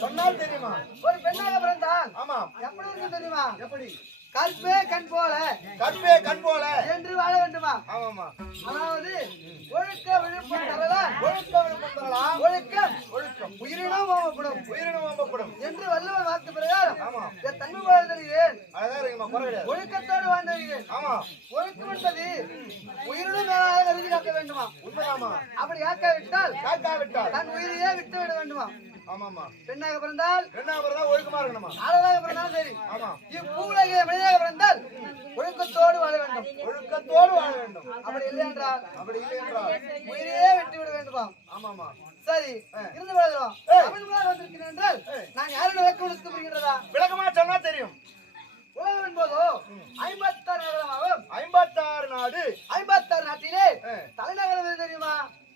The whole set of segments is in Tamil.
சொன்னால் தெரியுமா? ஒரு பெண்ணாக பிறந்தால் ஆமா எப்படி இருக்கும் தெரியுமா? எப்படி? கற்பே கண் போல கற்பே கண் போல என்று வாழ வேண்டுமா? ஆமாமா. அதாவது ஒழுக்க விழுப்பம் தரலாம், ஒழுக்க விழுப்பம் தரலாம், ஒழுக்கம் ஒழுக்கம் உயிரினம் ஓம்பப்படும், உயிரினம் ஓம்பப்படும் என்று வள்ளுவர் வாக்கு பிரகாரம் ஆமா தன்மை வாழ்ந்தறிகிறேன். அழகா இருக்குமா? குறை கிடையாது. ஒழுக்கத்தோடு வாழ்ந்தறிகிறேன். ஆமா ஒழுக்கம் என்பது உயிரினும் மேலாக கருதி காக்க வேண்டுமா? உண்மையாமா? அப்படி காக்காவிட்டால் காக்காவிட்டால் தன் உயிரையே விட்டு விட வேண்டுமா? ஆமாமா. பெண்ணாக பிறந்தால் பெண்ணாக பிறந்தால் ஒழுக்கமா இருக்கணுமா? ஆளாக பிறந்தாலும் சரி. ஆமா. இப்பூலக மனிதனாக பிறந்தால் ஒழுக்கத்தோடு வாழ வேண்டும், ஒழுக்கத்தோடு வாழ வேண்டும். அப்படி இல்லை என்றால் உயிரையே விட்டு விட வேண்டுமா? ஆமாமா. சரி இருந்து விடலாம். தமிழ்நாடு வந்திருக்கிறேன் என்றால் நான் யாரும் விளக்கம் கொடுக்க முடிகிறதா? விளக்கமா சொன்னா தெரியும். உலகம் என்பதோ 56 நகரமாகும். 56 நாடு. 56 நாட்டிலே தலைநகரம் தெரியுமா?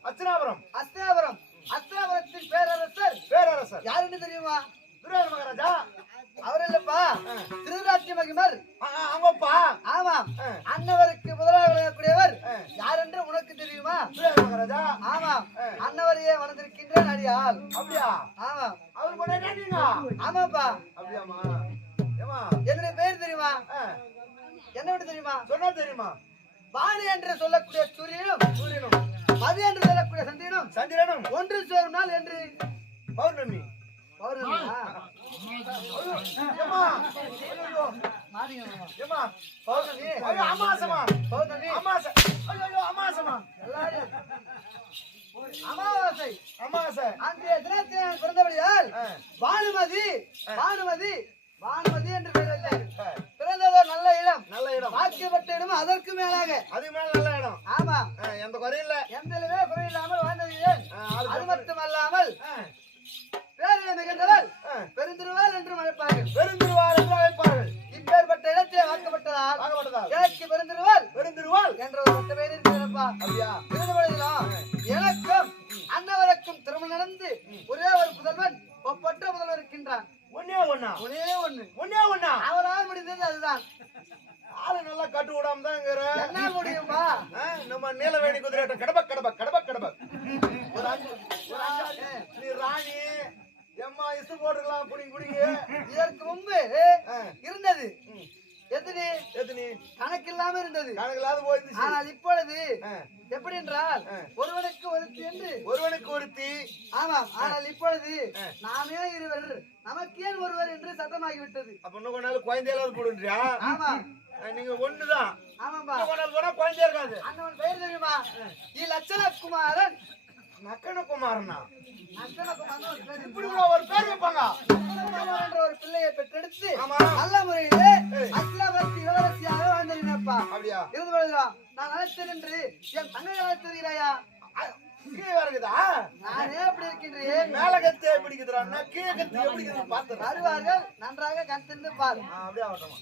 அஸ்தினாபுரம். அஸ்தினாபுரம். அஸ்தினாபுரத்தின் பேரரசர் யார் என்று தெரியுமா? துரியோதன மகாராஜா. அவர் இல்லப்பா, திருராட்சி மகிமர். ஆமாப்பா. ஆமா. அன்னவருக்கு முதலாக விளங்கக்கூடியவர் யார் என்று உனக்கு தெரியுமா? துரியோதன மகாராஜா. ஆமா. அன்னவரையே வளர்ந்திருக்கின்ற நடிகால். அப்படியா? ஆமா. அவர் கூட நீங்க? ஆமாப்பா. அப்படியாமா? ஏமா என்னுடைய பேர் தெரியுமா? என்ன விட்டு தெரியுமா? சொன்னா தெரியுமா? வாணி என்று சொல்லக்கூடிய சூரியனும் மதி என்று சொல்லக்கூடிய சந்திரனும் ஒன்று சேரும் நாள் என்று பௌர்ணமி. பௌர்ணமியா? பௌர்ணமி அமாசமா? பௌர்ணமி அமாசை. அமாசமா? அமாவாசை. அமாசை. அன்றைய தினத்தில் பிறந்தபடியால் வானுமதி என்று பிறந்ததோ நல்ல இடம். நல்ல இடம். வாக்கியப்பட்ட இடம் அதற்கு மேலாக. அதுக்கு மேல நல்ல இடம். ஆமா. எந்த குறையும் இல்ல. எந்தளவே குறையில்லாமல் வாழ்ந்தவர்கள். அது மட்டுமல்லாமல் பேரில் மிகுந்தவர் பெருந்திருவாள் என்று அழைப்பார்கள். பெருந்திருவாள் என்று அழைப்பார்கள். இப்பேற்பட்ட இடத்தை வாக்கப்பட்டதால் எனக்கு பெருந்திருவாள் என்ற ஒரு பட்ட பெயர் இருக்கிறப்பா. அப்படியா? எனக்கும் அன்னவருக்கும் திருமணம் நடந்து ஒரே ஒரு புதல்வன் ஒப்பற்ற முதல்வர் இருக்கின்றான். ஒன்னே ஒண்ணா அவரால் முடிந்தது அதுதான். ஆளு நல்லா கட்டு விடாம தான் என்ன முடியுமா? நம்ம நீலவேணி குதிரையாட்டம் கடப ஒரு அஞ்சு நீ ராணி எம்மா இசு போட்டுக்கலாம் புடிங்க. இதற்கு முன்பு இருந்தது. எந்த எத்தனை கணக்கில்லாம இருந்தது. கணக்கில்லாத போயிருந்துச்சு. ஆனால் இப்பொழுது எப்படி என்றால் ஒருவனுக்கு ஒருத்தி. ஆமாம். ஆனால் இப்பொழுது நாமே இருவர் நமக்கு ஏன் ஒருவர் என்று சத்தமாகிவிட்டது. அப்ப இன்னும் கொஞ்ச நாள் குழந்தையாவது போடுன்றியா? ஆமா. நீங்க ஒண்ணுதான். ஆமாம்பா. இன்னும் போனா குழந்தையா இருக்காது. அண்ணன் பெயர் தெரியுமா? லட்சணகுமாரன். நக்கணகுமாரனா? நக்கணகுமாரன் இப்படி ஒரு பேர் வைப்பாங்க. ஒரு பிள்ளையை பெற்றெடுத்து ஆமா நல்ல முறையிலே அஸ்லாபத்தி இளவரசியாக வாழ்ந்திருந்தப்பா. அப்படியா? இருந்துதான் நான் அழைத்தேன் என்று என் தங்கை அழைத்திருக்கிறாயா? கீழே வருகுதா? நானே எப்படி இருக்கின்றேன். மேலகத்தை பிடிக்குதுடா. கீழே கத்து எப்படி இருக்குது பார்த்து வருவார்கள். நன்றாக கண் திறந்து பாரு. அப்படியே ஆகட்டும்.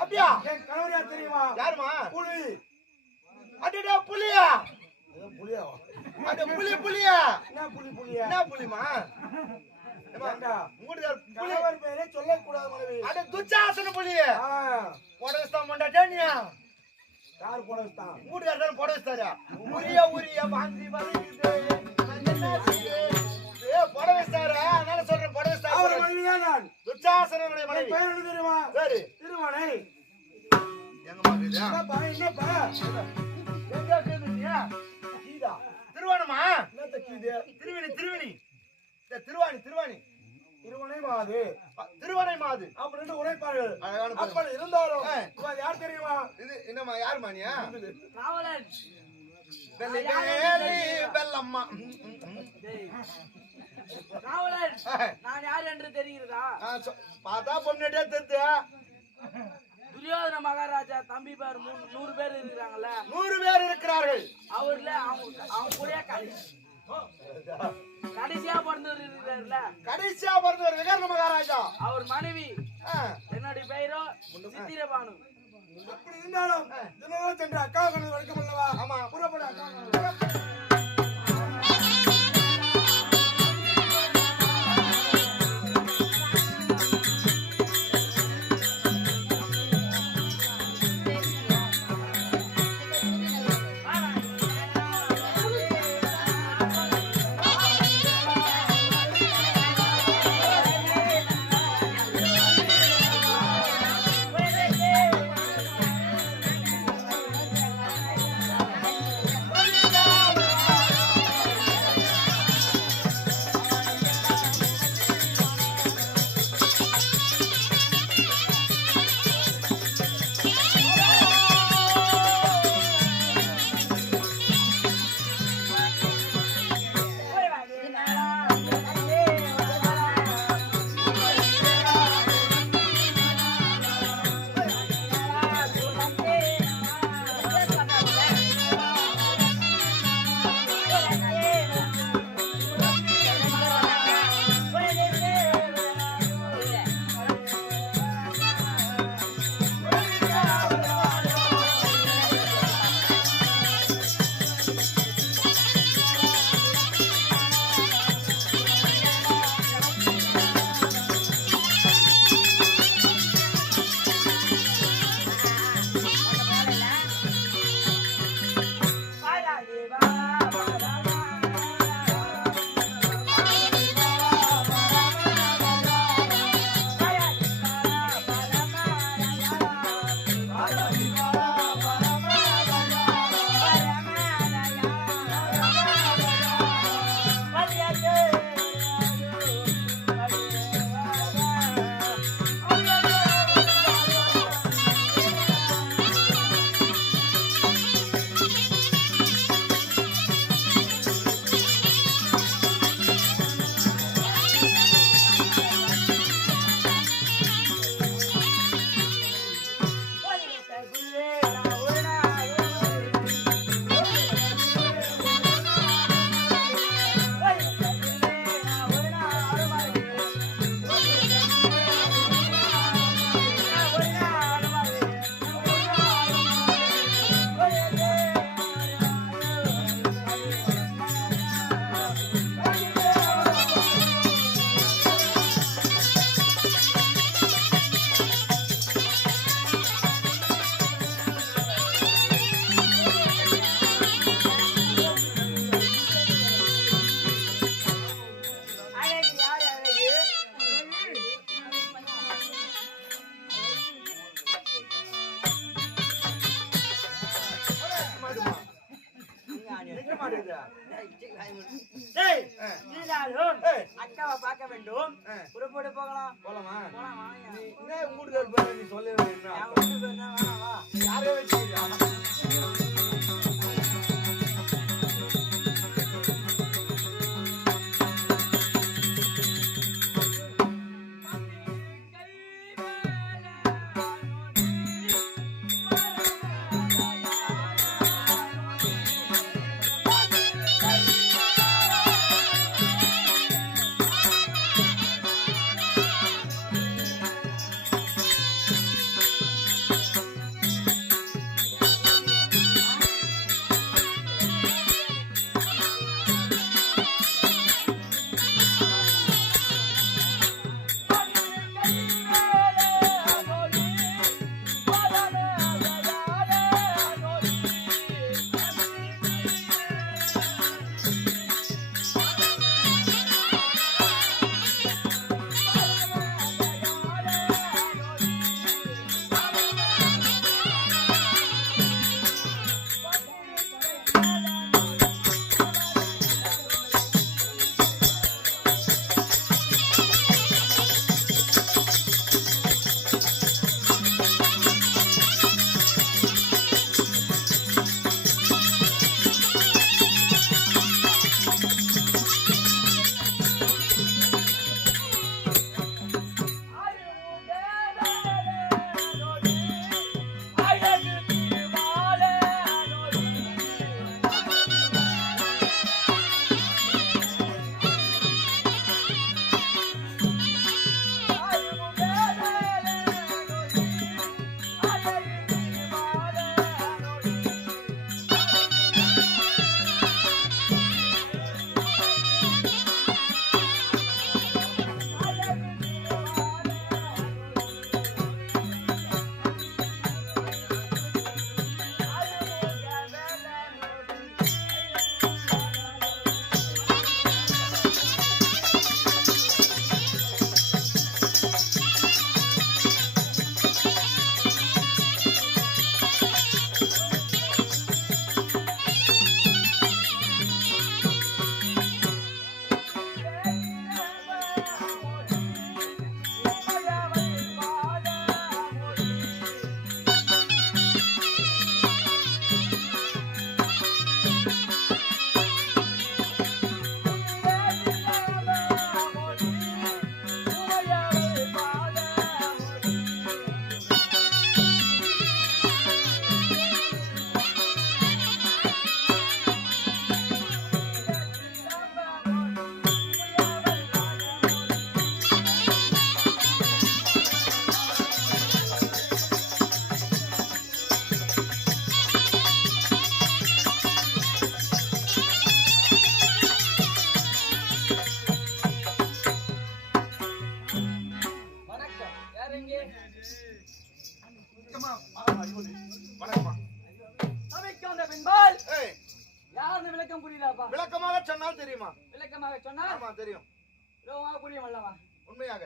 அப்படியா? என் கணவர் யார் தெரியுமா? யாருமா? புலி. அடடா புலியா? புலியாவா? அட புலியா? என்ன புலியா? என்ன புலிமா? ஏண்டா உங்களுடைய கணவர் பேரே சொல்லக்கூடாது மனைவி. அட துச்சாசன புலியா? போடஸ்தான் மண்டடனியா? யார் போடஸ்தான்? உங்களுடைய போடஸ்தாரா? உரியா பாந்தி வலிக்குது. என்ன செய்யே? போடஸ்தாரா? நான் சொல்றேன் போடஸ்தாரா. அவர் மனைவியா நான்? துச்சாசனனுடைய மனைவி. பேர் என்ன தெரியுமா? சரி. திருமணை. எங்க மாக்குதா? என்னப்பா? எங்க கேக்குறியா? கீதா. திருவணமா? என்னத்த கீது? திருவணி. திருவாணி. திருவணை மாது. திருவணை மாது. அப்படின்னு உரைப்பார்கள். அழகான பேர். அப்ப இருந்தாலும் இவன் யார் தெரியுமா? இது என்னம்மா யார் மானியா? காவலன். பெல்லம்மா. காவலன். நான் யார் என்று தெரிகிறதா? பார்த்தா பொண்ணுட்டே தெரிஞ்சு. துரியோதன மகாராஜா தம்பி பேர் 100 பேர் இருக்கிறாங்கல்ல? 100 பேர் இருக்கிறார்கள். அவர்ல அவங்க கூட கடைசியா பிறந்தவர் இருக்கிறார்ல? கடைசியா பிறந்தவர் விகர்ண மகாராஜா. அவர் மனைவி என்னுடைய பெயரோ சித்திரபானு. அப்படி இருந்தாலும் தினமும் சென்று அக்கா கணக்கு வழக்கம் அல்லவா? ஆமா. புறப்பட அக்கா அக்காவை பார்க்க வேண்டும். புறப்பட்டு போகலாம். போலாமா? போலாம் வாங்க. நீ என்ன உங்க வீட்டுக்காரர் பேரை நீ சொல்லவே இல்லை. என் வீட்டு பேர் தான் வேணாவா? யாரோ வச்சுக்கிறியா? அக்கா பின்பால் ஏய், யாருன்னு விளக்கம் புரியுதாப்பா? விளக்கமாக சொன்னால் தெரியுமா? விளக்கமாக சொன்னா ஆமா தெரியும். ரோமாக புரியும் அல்லவா? உண்மையாக.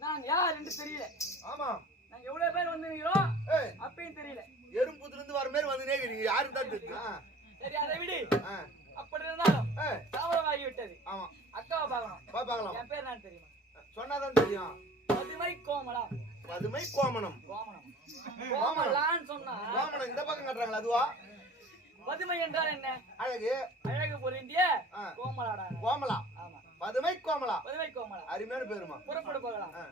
நான் யார் என்று தெரியல. ஆமா. நாங்க எவ்வளவு பேர் வந்துக்கிறோம் ஏய், அப்பயும் தெரியல. எறும்புதுல இருந்து வர மாதிரி வந்துனே இருக்கீங்க. யாருக்கு தான் தெரியும்? சரி அதை விடு. ஆ, அப்படி இருந்தாலும் ஏய், தாமதமாகி விட்டது. ஆமா. அக்காவை பார்க்கணும். பார்க்கலாம். என் பேர் நான் தெரியுமா? சொன்னாதான் தெரியும். பதுமை கோமலா. பதுமை கோமணம். கோமணம். கோமலான்னு சொன்னா கோமணம் இந்த பக்கம் கட்டுறாங்களா அதுவா? பதுமை என்றால் என்ன? அழகு. அழகு பொருந்திய ஆ. கோமலாடா. கோமலா. ஆமா. பதுமை கோமலா. பதுமை கோமலா. அருமையான பேருமா. புறப்படு போகலாம். ஆ.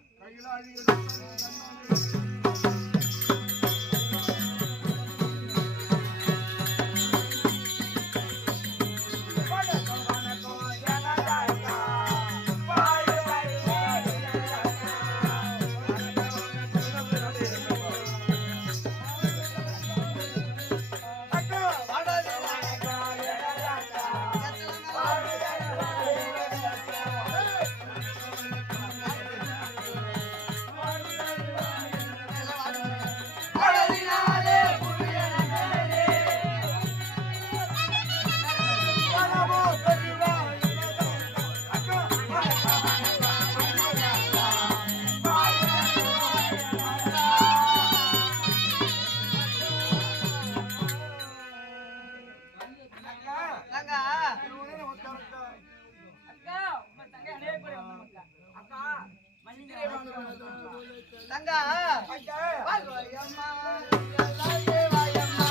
தங்கா அக்கா உங்க தங்கை அநேக பேர் வந்தாங்க. அக்கா மந்திரே வாங்க. தங்கா வாயம்மா எல்லாயே வாயம்மா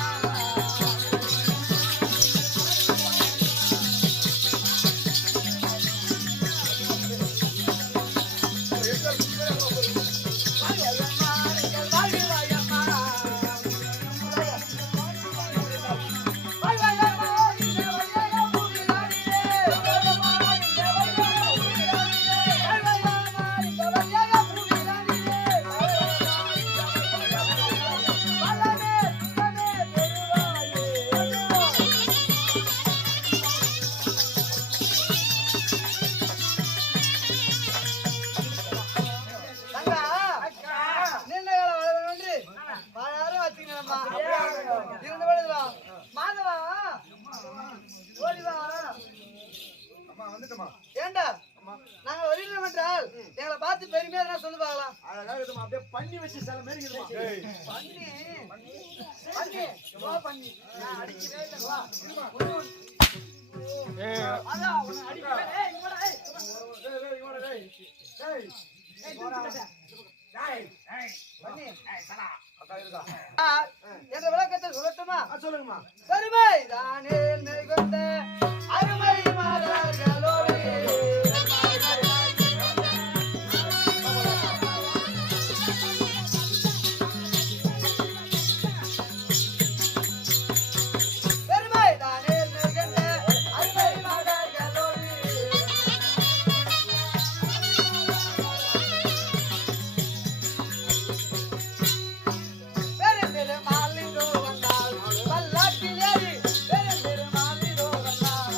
ஏண்டா நாங்க வருகிறோம் என்றால் எங்களை பார்த்து பெருமையா என்ன சொல்லு பார்க்கலாம். அழகா இருக்குமா. அப்படியே பண்ணி வச்சு சில மாதிரி இருக்குமா. பண்ணி பண்ணி வா பண்ணி நான் அடிக்கவே இல்லை வா அதான் உன்னை அடிக்கவே. ஏய் இங்கடா. பண்ணி அக்கா இருக்கா? என்ற விளக்கத்தை சொல்லட்டுமா? சொல்லுங்கம்மா. பெருமை தானே கொண்ட அருமை மாதர்களோடு பெருமை தானே கொண்ட அருமை மாதர்களோடு பெருந்திரு மாலிதோ வந்தால் பல்லாக்கிலேறி பெருந்திரு மாலிதோ வந்தால்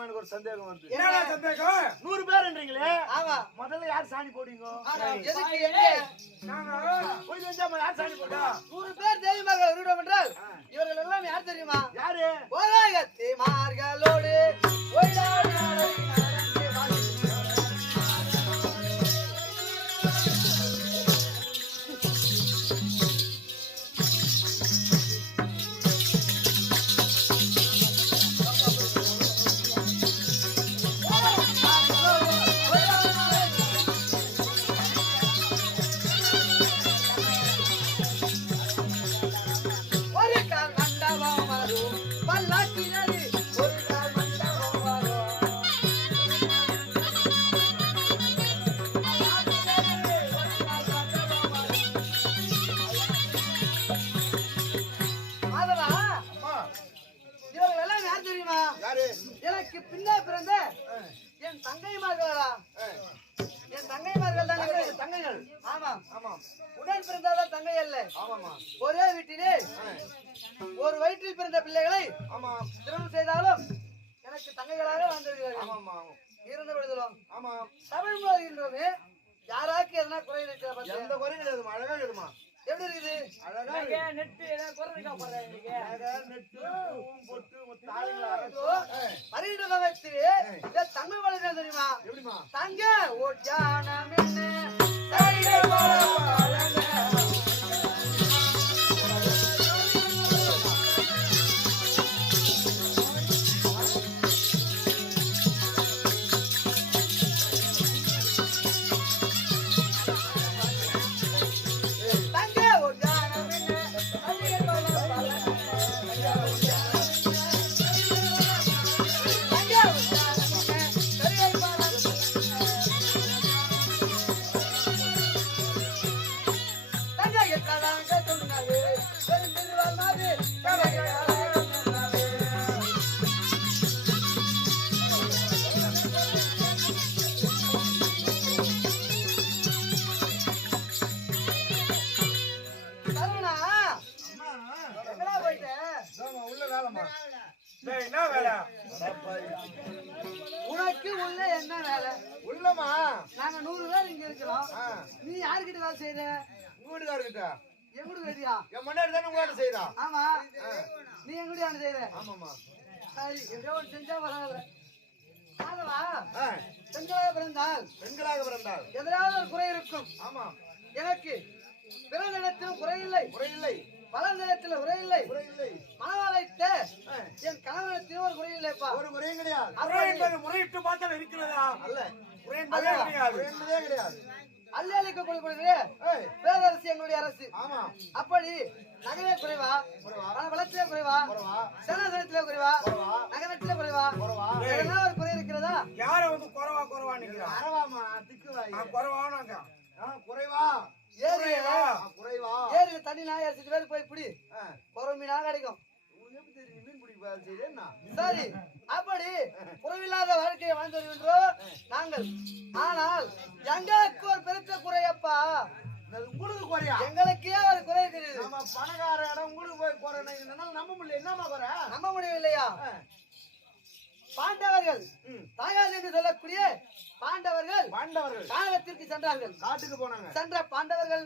ஆமா எனக்கு ஒரு சந்தேகம் வருது. என்னடா சந்தேகம்? 100 பேர்ன்றீங்களே, ஆமா முதல்ல யார் சாணி போடுவீங்க? ஆனா எதுக்கு எங்க நாங்க போய் செஞ்சாம யார் சாணி போட்டா? 100 பேர் தெய்வமாக வருகிறோம் என்றால் இவர்கள் எல்லாம் யார் தெரியுமா? யாரு? உலகத்தை மார்களோடு ஒய்யாடி நடந்து வாழ்கிறார். ஒரு கால் மண்டபம் வரும் பல்லாக்கினரி ஒரு கால் மண்டபம் வரும் மாதவா, அம்மா, இவர்கள் எல்லாம் யார் தெரியுமா? யாரு? எனக்கு பின்னே பிறந்த என் தங்கைமார்களா? என் தங்கைமார்கள் தான் இவர்கள். தங்கைகள். ஆமா ஆமா உடன் பிறந்தாதான் தங்கை அல்ல. ஆமாமா ஒரே வீட்டிலே ஒரு வயிற்றில் பிறந்த பிள்ளைகளை ஆமா திருமணம் செய்தாலும் எனக்கு தங்கைகளாக வாழ்ந்திருக்கிறார்கள். ஆமாமா இருந்த பொழுதிலும் ஆமா தமிழ் மொழின்றோமே யாராக்கு எதனா குறை இருக்கிற பத்தியா? எந்த குறையும் கிடையாதுமா, அழகா இருக்குமா, எப்படி இருக்குது? அழகா இங்க இருக்கு. நெட்டு ஏதாவது குறைஞ்சிக்கா போறேன் இன்னைக்கு. அழகா நெட்டு, பூவும், பொட்டு, தாலிகளை அரைச்சு. வருகின்ற காலத்தில் இந்த தமிழ் மொழி தெரியுமா? எப்படிமா? தங்க ஓட்டானம் என்ன சரிகை போல பாருங்க. தங்க ஓட்டானம் என்ன சரிகை போல பாருங்க. தங்க ஓட்டானம் என்ன சரிகை போல தங்கைய கலாங்க சொன்னது பெருந்திருவாள் மாதிரி தங்கைய கலாங்க சொன்னது. சரவணா, எங்கடா போயிட்ட? இதாம்மா, உள்ள வேலைமா. டேய், என்ன வேலை? உனக்கு உள்ள என்ன வேலை? உள்ளமா. நாங்க 100 பேர் இங்க இருக்கிறோம். ஆ, நீ யாருக்கிட்ட வேலை செய்யற? உங்க வீட்டுக்காரர்கிட்ட. எங்குடு வேடியா? என் முன்னாடி தானே உங்க வீட்டு செய்யறா. ஆமா, நீ எங்குடி வேலை செய்யற? ஆமாமா. சரி, எங்கோ ஒன்று செஞ்சா பரவாயில்ல. ஆகவா, ஆ, பெண்களாக பிறந்தால் பெண்களாக பிறந்தாள். எதிராக ஒரு குறை இருக்கும். ஆமா, எனக்கு பிறந்த இடத்திலும் குறையில்லை, குறையில்லை, வளர்ந்த இடத்துல குறையில்லை, குறையில்லை. மனவாளைத்த ஆ, என் கணவனத்திலும் ஒரு குறையில்லைப்பா. ஒரு குறையும் கிடையாது. குறை என்பது முறையிட்டு பார்த்தால் இருக்கிறதா? அல்ல, குறை என்பதே கிடையாது. குறை என்பதே கிடையாது. அல்லிக்க கொடுக்கிறது ஏய், பேரரசு எங்களுடைய அரசு. ஆமா, அப்படி நகையே குறைவா, குறைவா, பண வளத்திலே குறைவா, குறைவா, சேனாசனத்திலே குறைவா, குறைவா, நகரத்திலே குறைவா, குறைவா. எதனா ஒரு குறை இருக்கிறதா? யார வந்து குறவா நிக்கிறா? அறவாமா, திக்குவாய். குறவானாங்க. குறைவா, ஏரியில குறைவா. ஏரியில தண்ணி நாய் அரிசிட்டு பேருக்கு போய் பிடி, ஆ, குறை மீனா கிடைக்கும். உனக்கு எப்படி தெரியும் மீன் பிடிக்க வேலை செய்யறேன்னா? சரி, அப்படி குறைவில்லாத வாழ்க்கையை வாழ்ந்து வருகின்றோம் நாங்கள். ஆனால் எங்களுக்கு ஒரு பெருத்த குறையப்பா. இது உங்களுக்கு குறையா? எங்களுக்கே ஒரு குறை இருக்கிறது. நம்ம பணக்கார இடம் உங்களுக்கு போய் குறைனா என்னால நம்ப முடியல. என்னமா குறை? நம்ப முடியவில்லையா? பாண்டவர்கள் தாயார் என்று சொல்லக்கூடிய பாண்டவர்கள் பாண்டவர்கள் கானகத்திற்கு சென்றார்கள். காட்டுக்கு போனாங்க. சென்ற பாண்டவர்கள்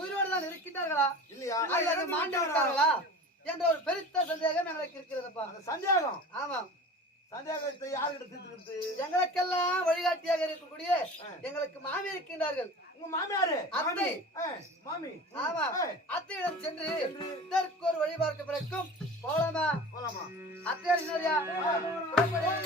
உயிரோடு தான் இருக்கின்றார்களா இல்லையா? அல்லது மாண்டு விட்டார்களா என்ற ஒரு பெருத்த சந்தேகம் எங்களுக்கு இருக்கிறதுப்பா. அந்த சந்தேகம், ஆமா, சந்தேகத்தை யாருக்கிட்ட தீர்த்துக்கிறது? எங்களுக்கெல்லாம் வழிகாட்டியாக இருக்கக்கூடிய எங்களுக்கு மாமி இருக்கின்றார்கள். உங்க மாமியாரு? அத்தை. மாமி. ஆமா, அத்தையிடம் சென்று இதற்கு ஒரு வழி பார்க்க பிறக்கும் போலாமா? போலாமா? அத்தை புறப்படு.